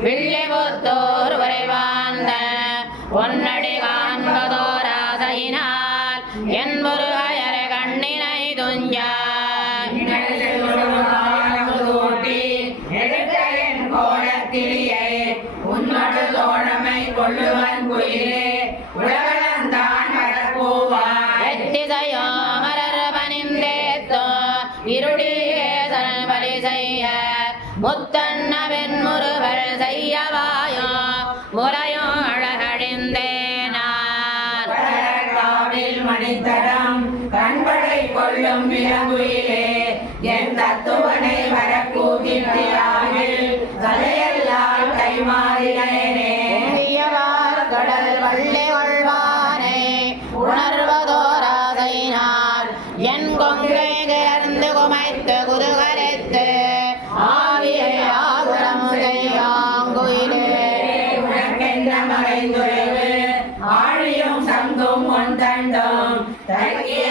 வில்லிபுத்தூர் உறைவாந்த பொன்னடி காண்பதோராசையினால் என் முருகையரை கண்ணினை துஞ்சா உன்னோடு தோழமை கொள்ளுவன் குயிலே உலகளந்தான் வரப்போவாய் எத்திசையோ மலர் பணிந்தேத்தோ இருடியேசன் பலி செய்ய முத்தன்னவென் முருகல் செய்யவாயோ முறையோ அழகழிந்தேனான் காவில் மணித்தடம் கண்படை கொள்ளும் விலங்குயிலே என் தத்துவனை வரக்கூகின்றியாவில் தலையெல்லாம் கைமாறினேனே கடல் வள்ளி கொள்வானை உணர்வதோராசையினால் என் கொங்கை கிளர்ந்து குமைத்து குதுகரித்து ஆவியை ஆகுலம் செய்யாங்குயிலே உனக்கென்ற மறைந்துரைவு ஆழியும் சங்கும் ஒன் தண்டும் தங்கிய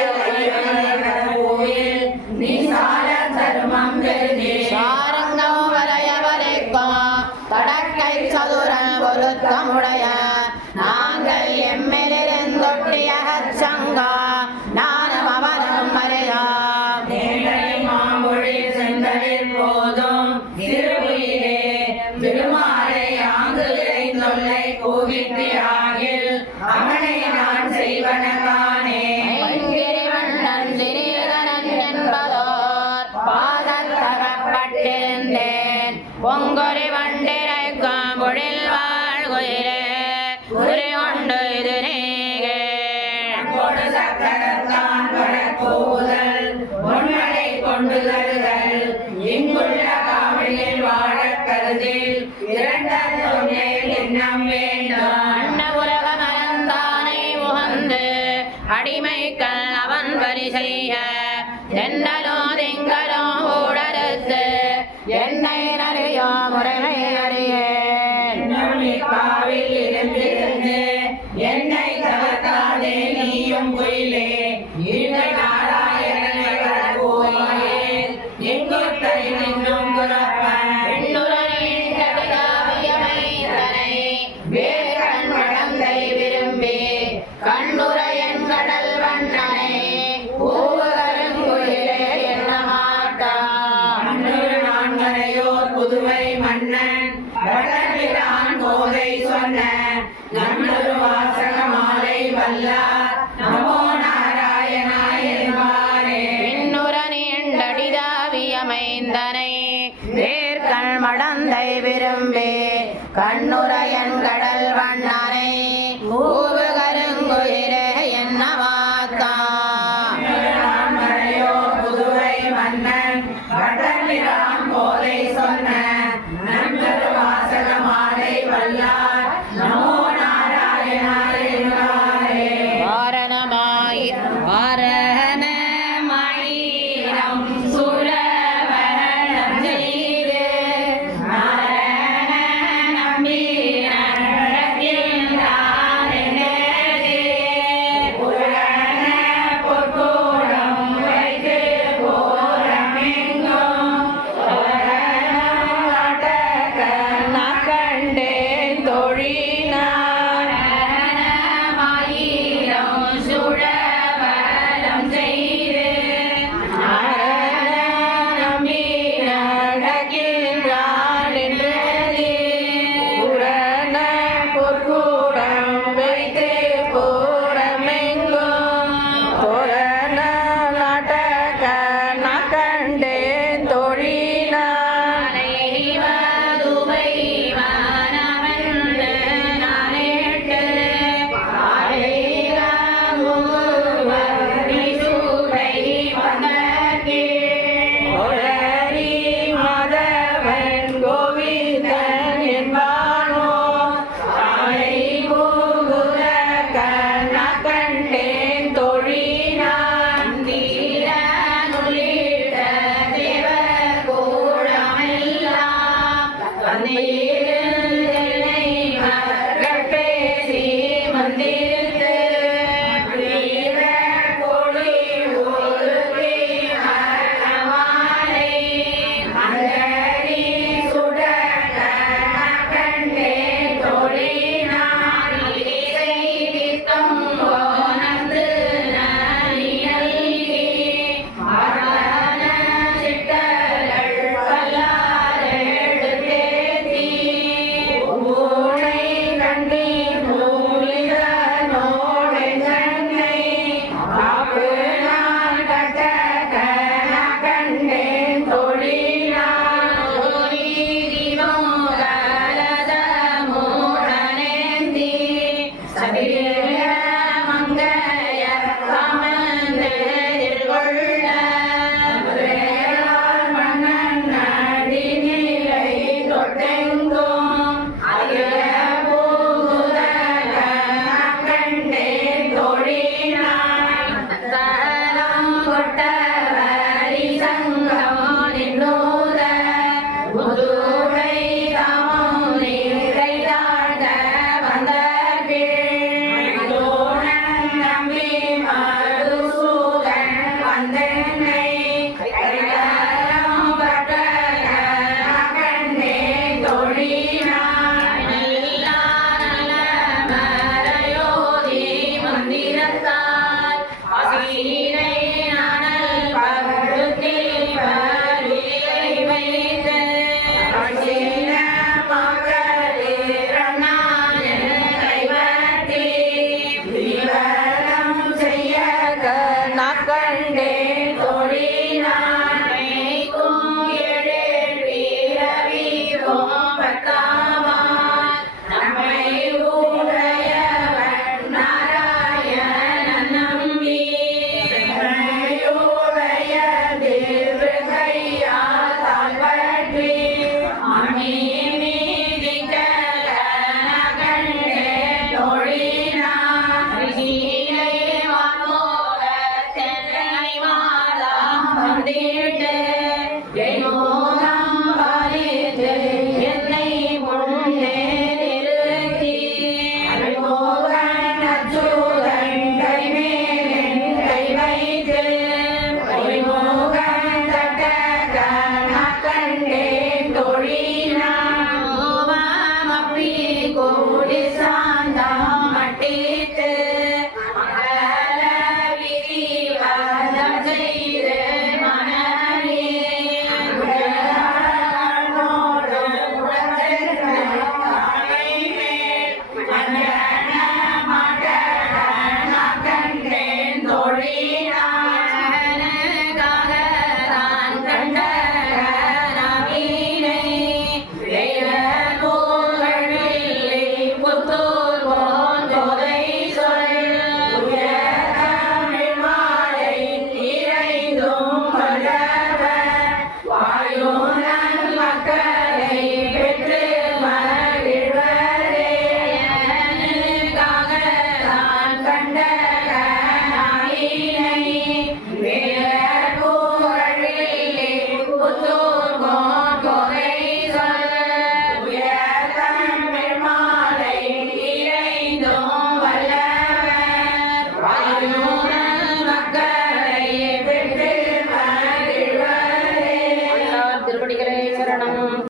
கோயில் நீ சார தருமம் பெருதே சாரங்கம் வலைய வலைக்கும் தடக்கை சதுரன் பொருத்தமுடைய நாங்கள் எம்மிலிருந்தொட்டிய சங்கா நானும் அவனும் மறையாம் மாமொழி சென்றலில் போதும் திருவுயிலே திருமாலை ஆங்கு விரைந்தொல்லை கூவித்தியாகில் அவனை நான் செய்வனகானே ஐங்கிரிவண்ணன் திரீதனன் என்பதோர் பாதத்தகப்பட்டிருந்தேன் பொங்கொரி வண்டிரைக்கும் பொழில் வாழ்குயிலே குறி கொண்டு இது கொடு சக்கரத்தான் வரப்போதல் பொன்மலை கொண்டு தருதல் இங்குள்ள காவலில் வாழக் கருதில் இரண்டாம் எண்ணம் வேண்டும் உலக மறந்தானை உகந்து அடிமைக்கள் அவன் வரி செய்ய தென்னலோ திங்களோ ஊடறுத்து என்னை அறியோ முறைமை அறியேன் காவில் இருந்திருந்து என்னை தவத்தாதே நீயும் குயிலே இந்த நாராயணனை வரப்போயே எங்குத்தை நின்றும் குறப்பன் வேகன் வடந்தை விரும்பி கண்ணுரையன் கடல் வண்ணனை பூவகருங்குயிலே என்ன மாட்டான் நான்மறையோர் புதுவை மன்னன் வடபிரான் கோதை சொன்ன நன்னொரு வாசக மாலை வல்லார் நமோ நாராயணாய என்பாரே இன்னுர நீண்டடிதாவியமைந்தனை வேர்கண் மடந்தை விரும்பி கண்ணுரையன் கடல் வண்ணனை பூவு கருங்குயிலே என்ன மாத்தான் நான்மறையோர் புதுவை மன்னன் வடபிரான் கோதை சொன்ன நன்னொரு வாசக மாலை வல்லார் நமோ நாராயணாய என்பாரே வாரணமாயிரம் சுரவரணம் செய்து நாரண நம்பி நடக்கின்றான் என்றே புராண பொற்கோடம் வைத்து போரமெங்கும் கண்டேன் தொழினார் ஆயிரம் சுழவலம் செய்து நம்பி நடக்கின்றான் என்றே புரண பொற்கூடம் வைத்து போரமெங்கும் புரண நாடக கண்டேன் தொழினார் மாதவன் கோவிந்தன் என்பானோ கண்டேன் தொழினான் தீரனுளிட தேவ கூடமெல்லாம்